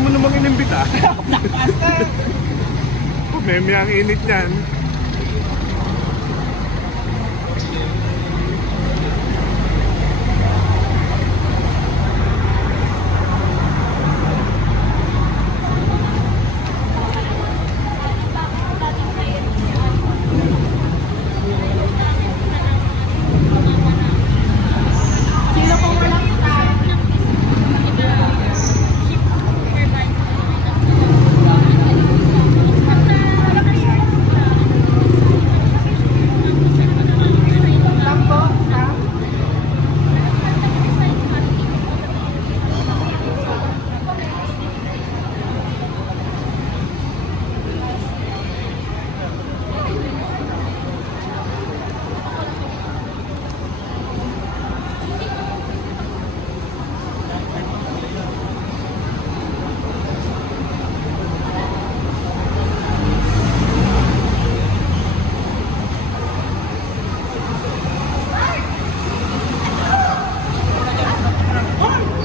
mo namang inimbita. Blockbuster! Meme ang init niyan. Sino kung walang style? Tambo? Tam?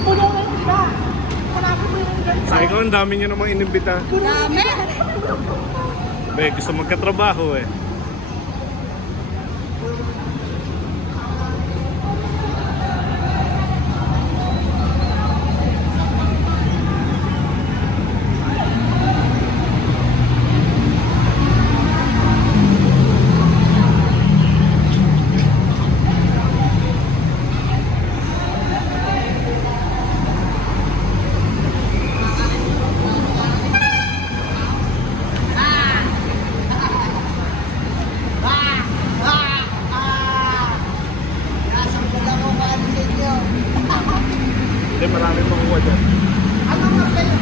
Puno ko yung iba. Hanapin mo yung ganito. Sa ikaw, ang dami niyo namang inimbita. Dami! Be, gusto magkatrabaho eh. Hindi, maraming makuha dyan. Ano nga kayo?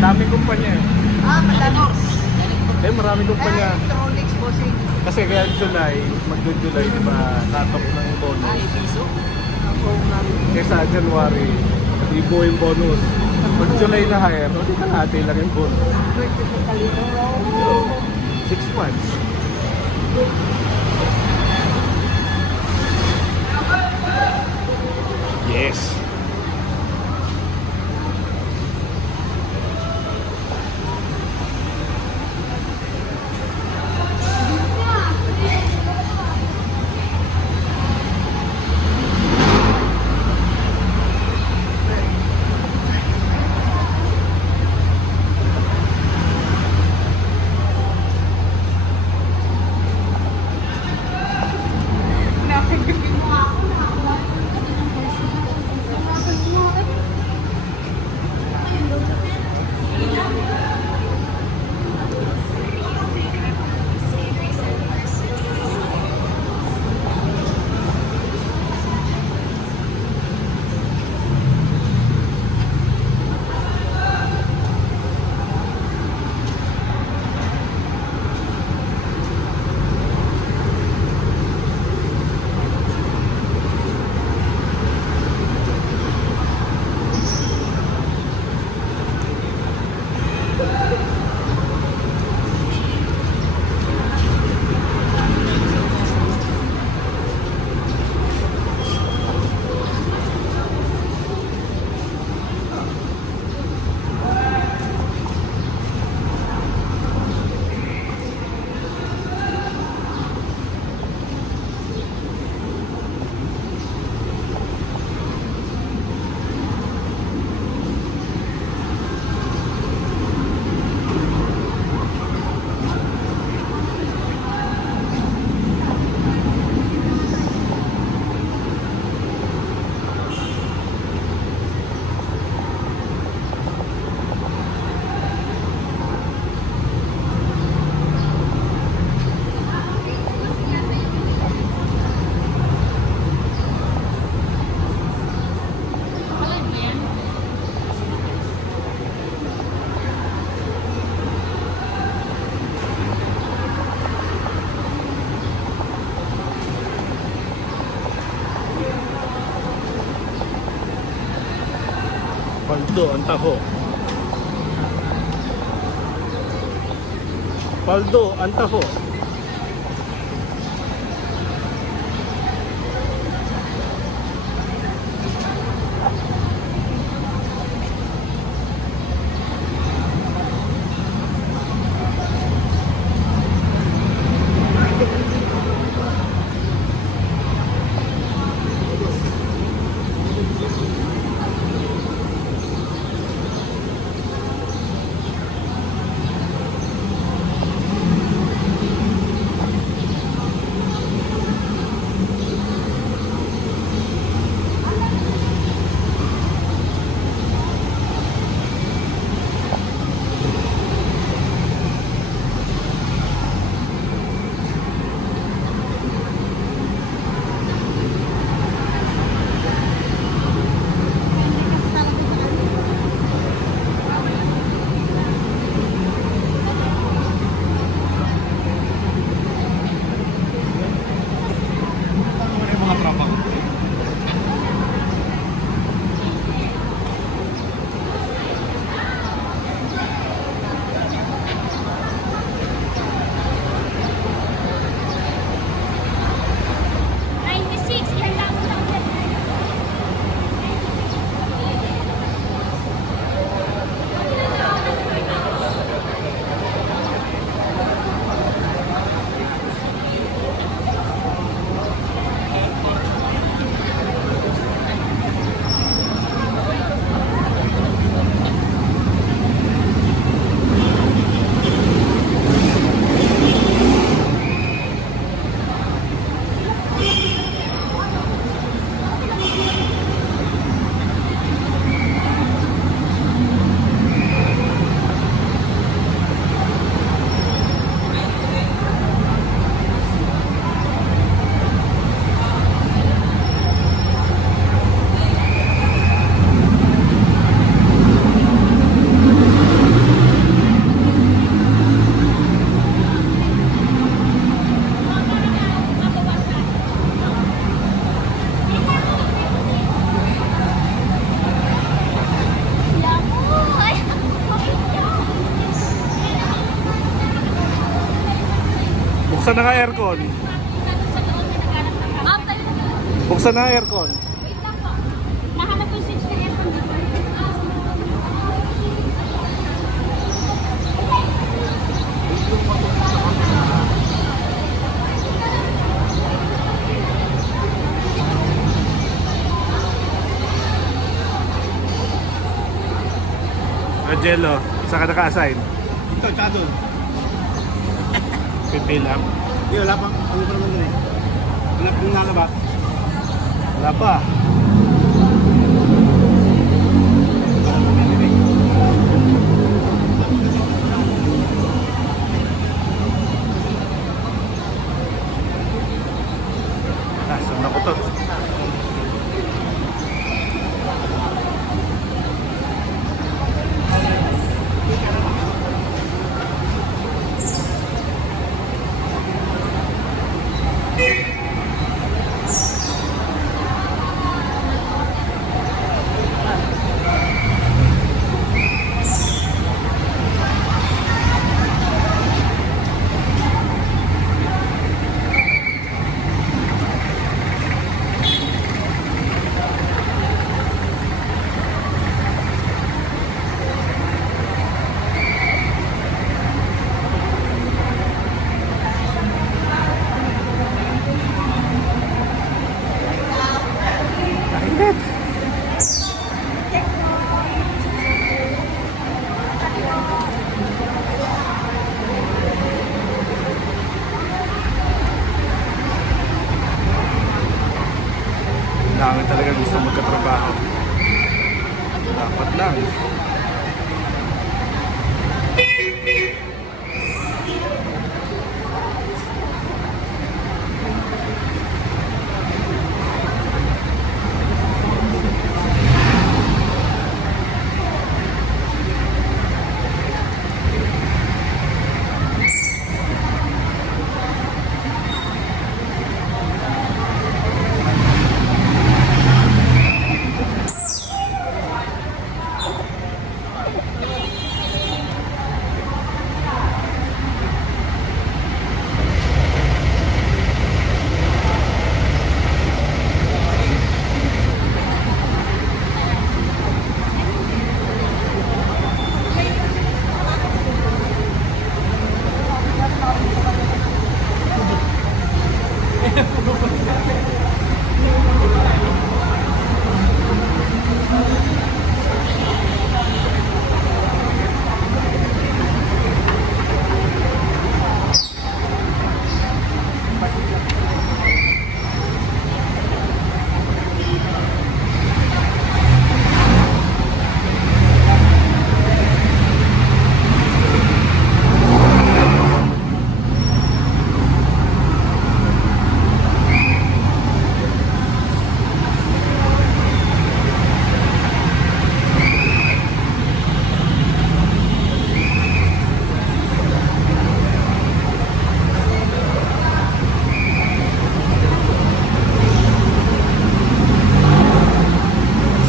Daming kumpanya eh. Madami. Hindi, maraming kumpanya. Electronics, bossing. Kasi kaya July, mag-July, di ba, cut-off ng bonus. Kesa January, libo yung bonus. Pag July na hire, hindi ka hati lang yung bonus. 6 months. Yes. Paldo ang taho. Paldo ang taho. Buksan na nga aircon. Ma'am, tayo na. Buksan na aircon. Wait lang po. Nahanap yung switch na yan. Jello, saan ka naka-assign? Ito, tsado. Pipila. Hindi, wala pa. Ano pa naman dun eh. Wala pa yung nalaba. Wala pa. Sunod ko to. Dami talaga gusto magkatrabaho. Dapat lang.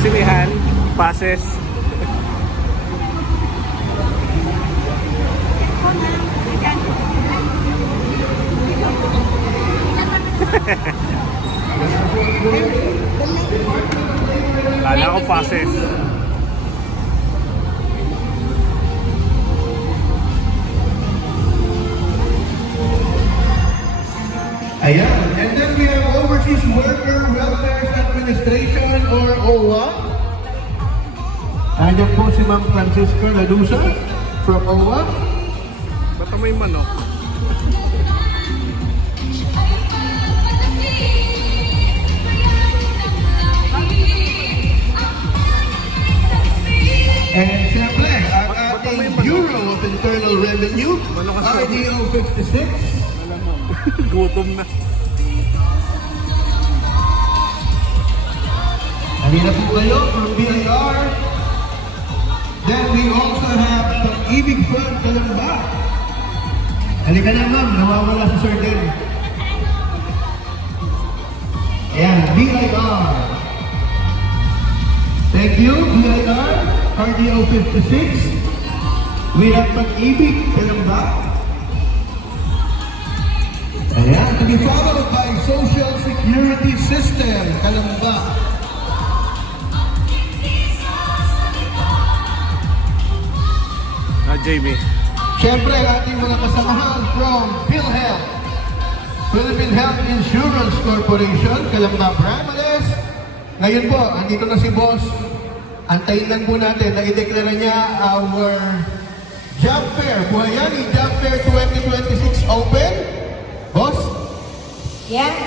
Sinihan, passes. Kala ko passes. Ayan. And then we have Overseas Worker Welfare Administration or OWA. Andyan po si Ma'am Francisca Ladusa from OWA. Ba't may manok? And siyempre, ang ating Bureau of Internal Revenue, RDO 56. Gutom na. Halina po kayo from BIR. Then we also have the Ibig Fund Kalamba. Halika na ma'am, nawawala si Sir Den. Ayan, BIR. Thank you, BIR, RDO 56. We have Pag-ibig Kalamba. to be followed by Social Security System, Kalamba. Jamie. Siyempre, ang ating mga kasamahan from PhilHealth, Philippine Health Insurance Corporation, Kalamba Bramanes. Ngayon po, andito na si Boss. Antayin lang po natin na i-declare niya our Job Fair, Buhayani Job Fair 2026 open. Boss? Yeah,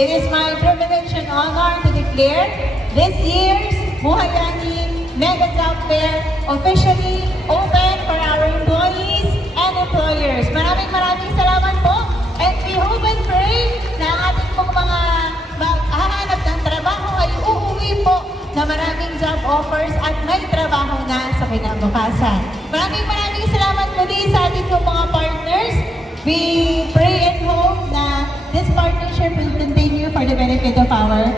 it is my privilege and honor to declare this year's Buhayani Mega Job Fair officially open for our employees and employers. Maraming salamat po, and we hope and pray na ang ating pong mga maghahanap ng trabaho ay uuwi po na maraming job offers at may trabaho na sa kinabukasan. Maraming salamat muli sa ating pong mga partners. We pray and hope na this partnership will continue for the benefit of our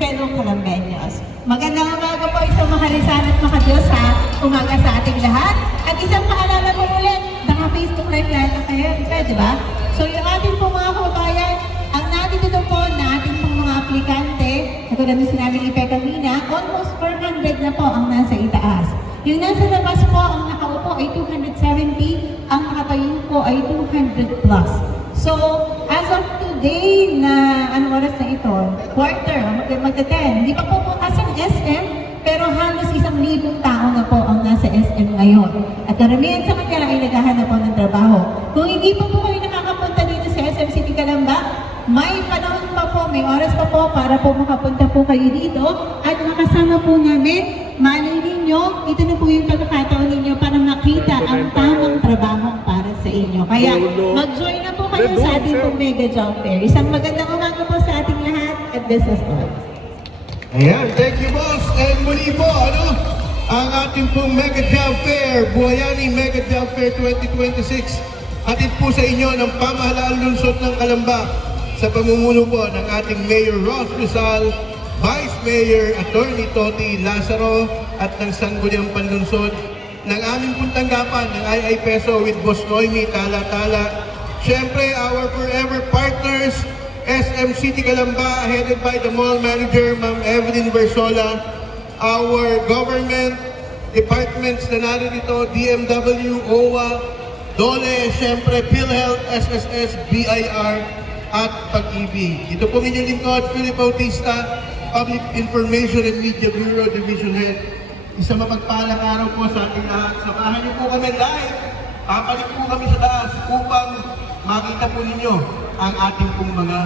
fellow Kalambeños. Magandang umaga po, isang makalisan at makadiyos sa umaga sa ating lahat. At isang paalala po ulit, naka-Facebook Live na kayo, di ba? So yung ating pong mga kababayan, ang nandito po na ating pong mga aplikante, katulad ng sinabi ni Pe kanina, almost 400 na po ang nasa itaas. Yung nasa labas po, ang nakaupo ay 270, ang nakatayo po ay 200 plus. So, as of today na, anong oras na ito? Quarter, magta-10. Hindi pa po bukas ang SM, pero halos 1,000 tao na po ang nasa SM ngayon. At karamihan sa kanila ay naghahanap po ng trabaho. Kung hindi pa po kayo nakakapunta dito sa SM City Calamba, may panahon pa po, may oras pa po para po makapunta po kayo dito at makasama po namin, malay ninyo, ito na po yung pagkakataon ninyo para makita ang tamang trabaho para sa inyo. Kaya mag-join na po kayo sa ating pong Mega Job Fair. Isang magandang umaga po sa ating lahat at business all. Ayan, thank you, Boss. And muli po, ang ating pong Mega Job Fair, Buhayani Mega Job Fair 2026, hatid po sa inyo ng Pamahalaan Lungsod ng Calamba sa pamumuno po ng ating Mayor Ross Rizal, Vice Mayor Attorney Toti Lazaro at ng Sangguniang Panlunsod ng aming pong tanggapan ng II Peso with Boss Noemi Tala-Tala. Siyempre, our forever partners, SM City Calamba, headed by the Mall Manager, Ma'am Evelyn Versola, our government departments na narito, DMW, OWA, DOLE, siyempre, PhilHealth, SSS, BIR, at Pag-ibig. Ito po inyong lingkod, Philip Bautista, Public Information and Media Bureau Division Head. Isang mapagpalang araw po sa ating lahat. Samahan niyo po kami live. Papalik po kami sa taas upang makita po ninyo ang ating pong mga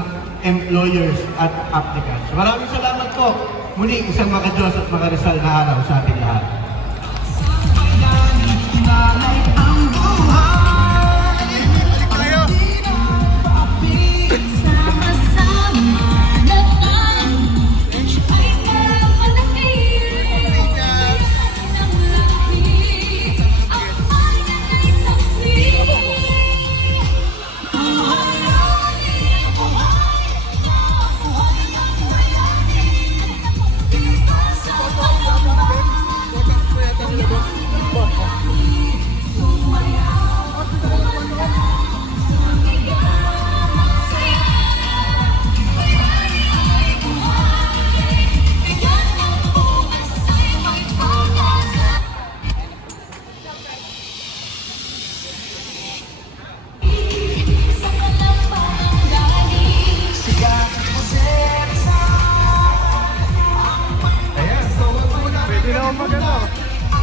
employers at applicants. Maraming salamat po. Muli, isang makadiyos at makarisal na araw sa ating lahat.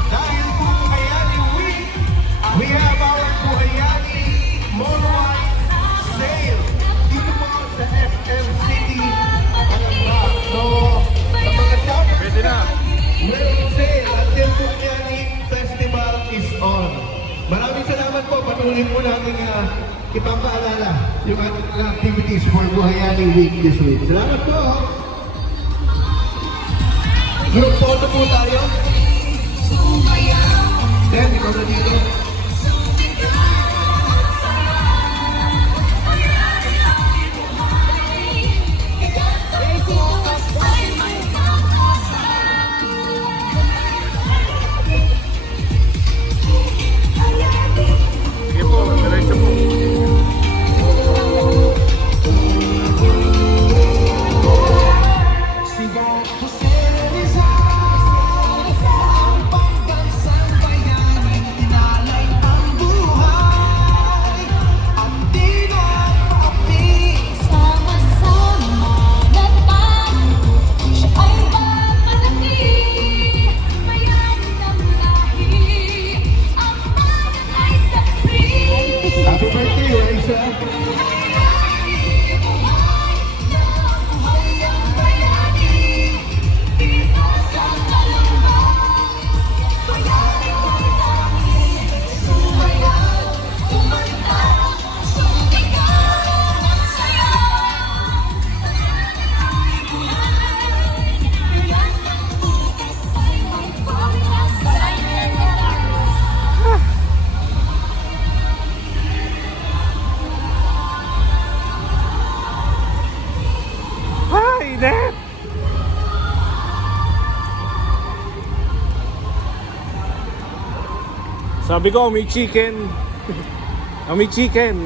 Dahil po Buhayani Week, we have our Buhayani Moonlight Sale dito po sa SM City Calamba. So, sa mga job, we'll sale until Buhayani Festival is on. Maraming salamat po. Patuloy po natin ipapaalala yung ating activities for Buhayani Week this week. Salamat po. Group photo po tayo. Then, ikaw na dito. Sige po, diretso po. Sabi ko, may chicken. May chicken.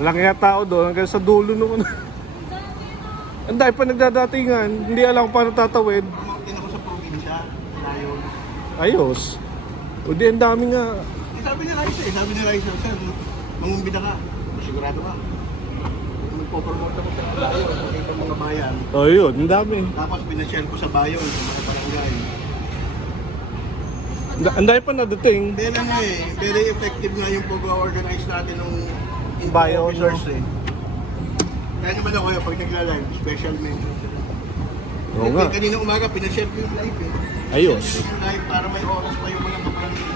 Walang kaya tao doon hanggang sa dulo naman. Ang dahil pa nagdadatingan. Hindi alam kung paano tatawid. Promote ako sa probinsya. Layo. Ayos. O di, ang dami nga. Sabi ni Raisa, sir, mangumbida ka. Sigurado ka. Magpo-promote ako sa layo. Sa ibang mga bayan. O yun, ang dami. Tapos pinashare ko sa bayon, sa mga barangay. Ang dahil pa nadating. Then ano very effective nga yung pag-organize natin ng Bayon, officers eh. Kaya naman ako pag nagla-live, special mention sila. Oo nga. Kanina umaga, pinashare ko yung live eh. Ayos. Yung live para may oras pa yung mga kapatid.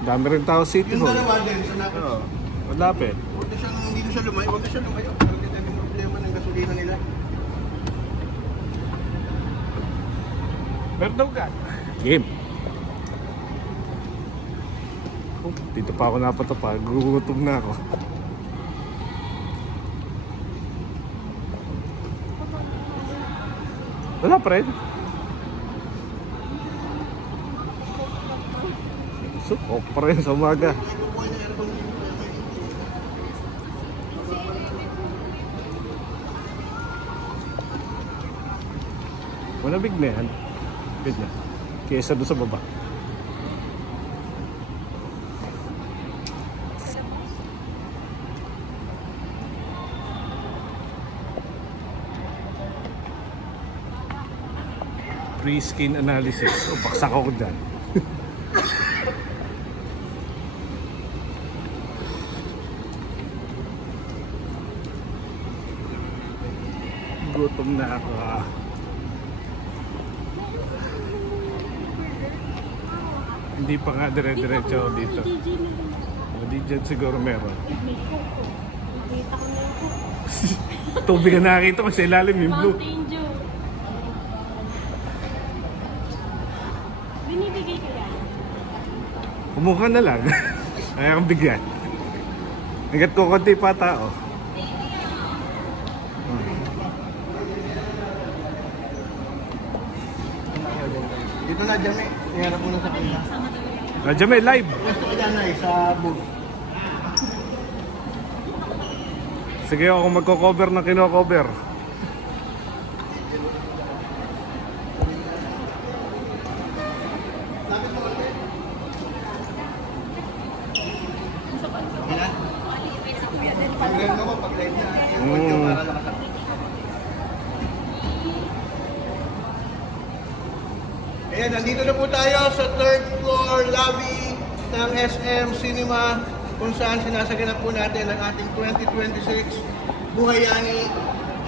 Dami rin tao City Yung Hall. dalawa din sa napit. Oo. Malapit. Hindi na siya lumayo, huwag na siya lumayo. Parang din yung problema ng gasolina nila. Meron ka. Game. Oh, dito pa ako napatapa. Gugutom na ako. Wala pa rin. So, pa rin sa umaga. Malamig na yan. Ganyan. Kesa doon sa baba. Pre-skin analysis. O, baksak ako dyan. Gutom na ako ah. Hindi pa nga dire-diretso ako dito. Hindi dyan siguro meron. May coco. Nakita ko na yung coco. Tubig na nakita ko sa ilalim yung blue. Mountain Dew. Binibigay ko yan. Kumuha na lang. Kaya kang bigyan. Hanggat ko konti pa tao. Dito na dyan eh. Iharap mo na sa kanila. Radya may live. Gusto ko dyan ay sa booth. Sige ako magko-cover ng kino-cover. Pag-live mo, pag-live na. Yung audio para nakasap. Ayan, nandito na po tayo sa third floor lobby ng SM Cinema kung saan sinasaganap po natin ang ating 2026 Buhayani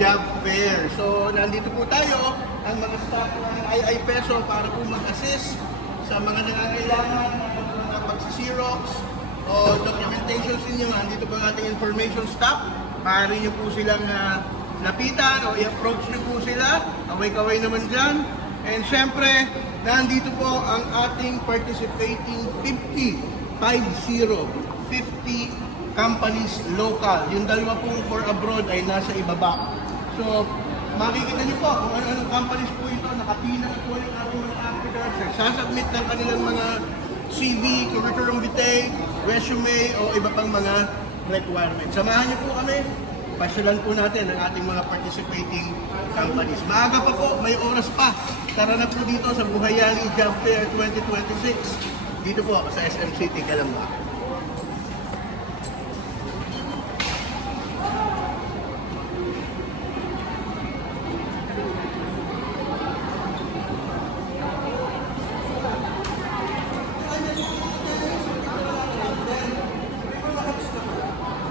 Job Fair. So, nandito po tayo, ang mga staff ng II Peso para po mag-assist sa mga nangangailangan ng mga pagsi-Xerox o documentations ninyo. Nandito po ang ating information staff. Maaari nyo po silang lapitan o i-approach nyo po sila. Kaway-kaway naman dyan. And syempre, nandito po ang ating participating 50 companies local. Yung dalawa pong for abroad ay nasa ibaba. So, makikita niyo po kung ano-anong companies po ito. Nakapila na po yung ating mga applicants. Nagsasubmit ng kanilang mga CV, curriculum vitae, resume o iba pang mga requirements. Samahan niyo po kami. Pasyalan po natin ang ating mga participating companies. Maaga pa po, may oras pa. Tara na po dito sa Buhayani Job Fair 2026. Dito po sa SM City, Calamba.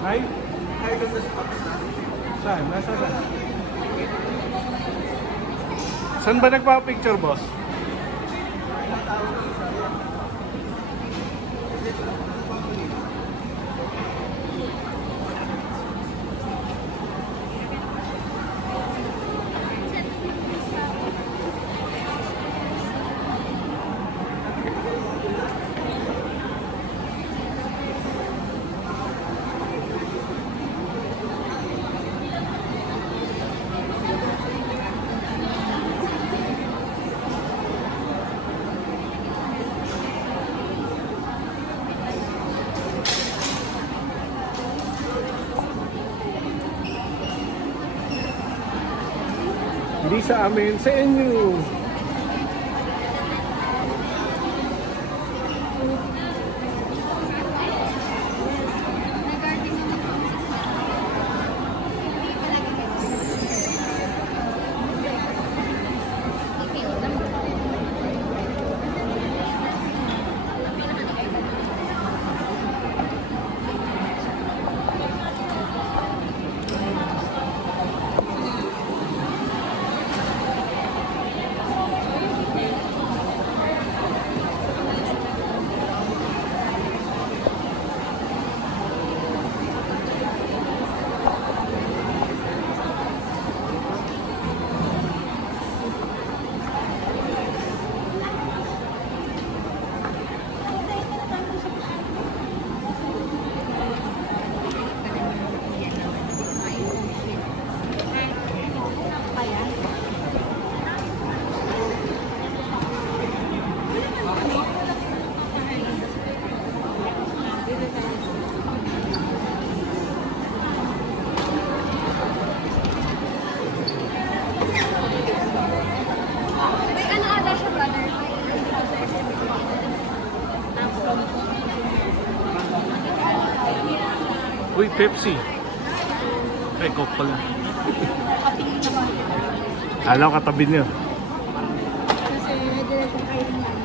Hi? Hi, ganda spots na. Saan? Nasa saan? Saan ba nagpa-picture, boss? Hindi sa amin, sa inyo. May ano ata siya, brother? Uy, Pepsi. Ay, Coke pala. Alam ko katabi niyo. Kasi diretso kayo rin yan.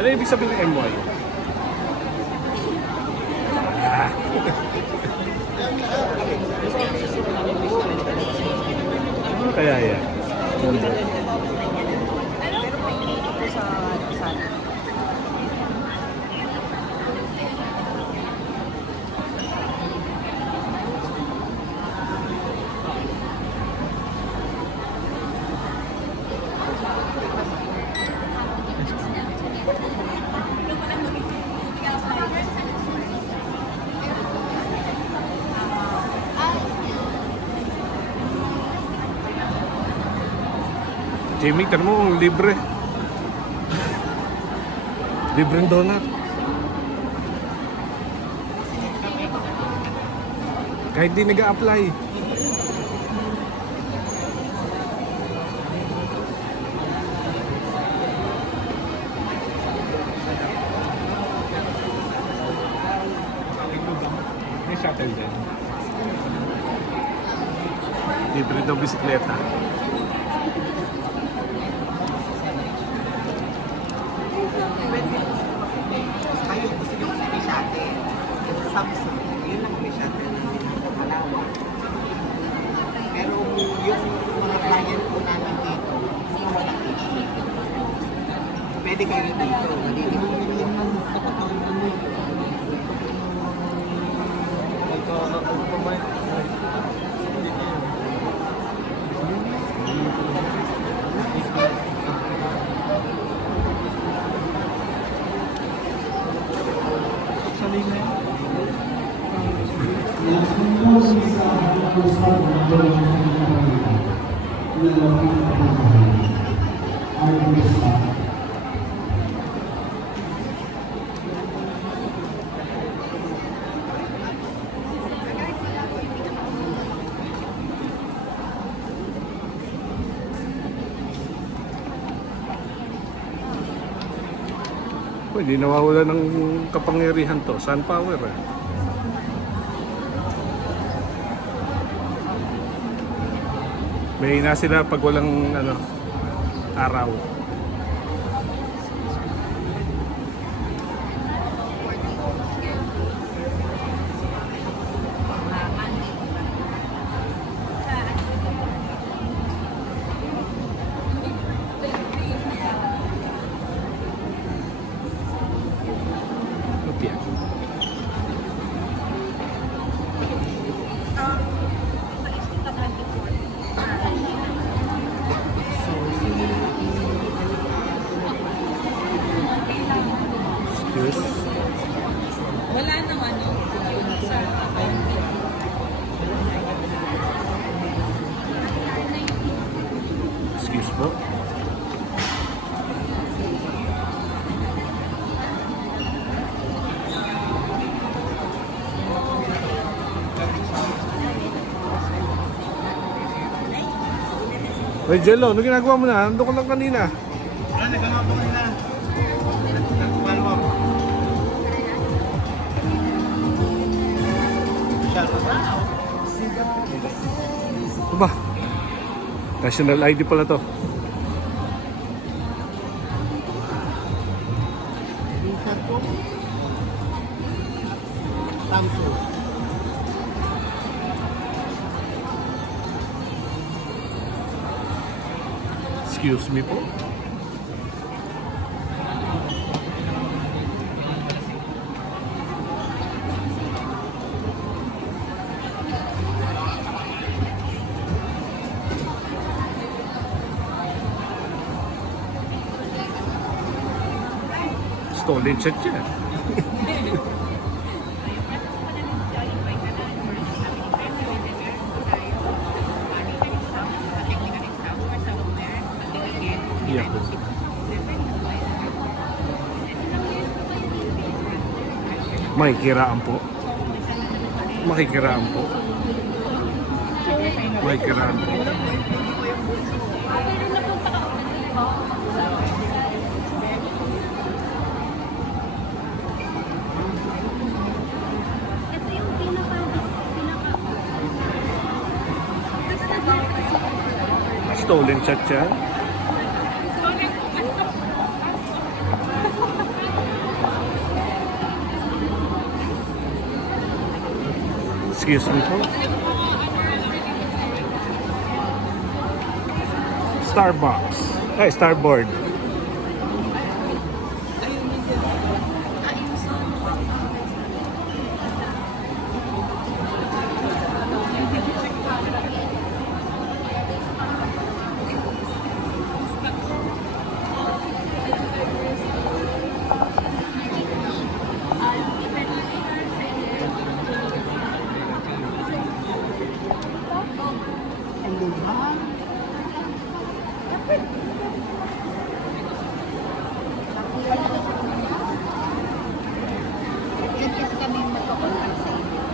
Ano ibig sabihin ng MY? Ano kaya yan? Jimmy, kan mo, libre. Libreng donut. Kahit di nag-a-apply. May shuttle din. Libre daw bisikleta. Kayo gusto nyo kasi may shuttle. Yung Samsung, yun lang may shuttle namin ng Pangalawa. Pero yung mga client po namin dito, hindi walang ticket. Pwede kayo dito. Hindi nawawala ng kapangyarihan to. Sun power eh. May hina sila pag walang araw. Lumpia. Hoy Jello, ano ginagawa mo na? Nandun ko lang kanina. Nagama po na. Nagpalo ako. Shout out. Ano ba? National ID pala to. Samsung. Excuse me po. Stolen check yan. Yeah. Makikiraan po. Makikiraan po. Makikiraan po. Ito yung pinaka Stolen chat yan. Excuse me po. Starbucks. Ay, Starboard. Yan kasi kami magpakontak sa inyo.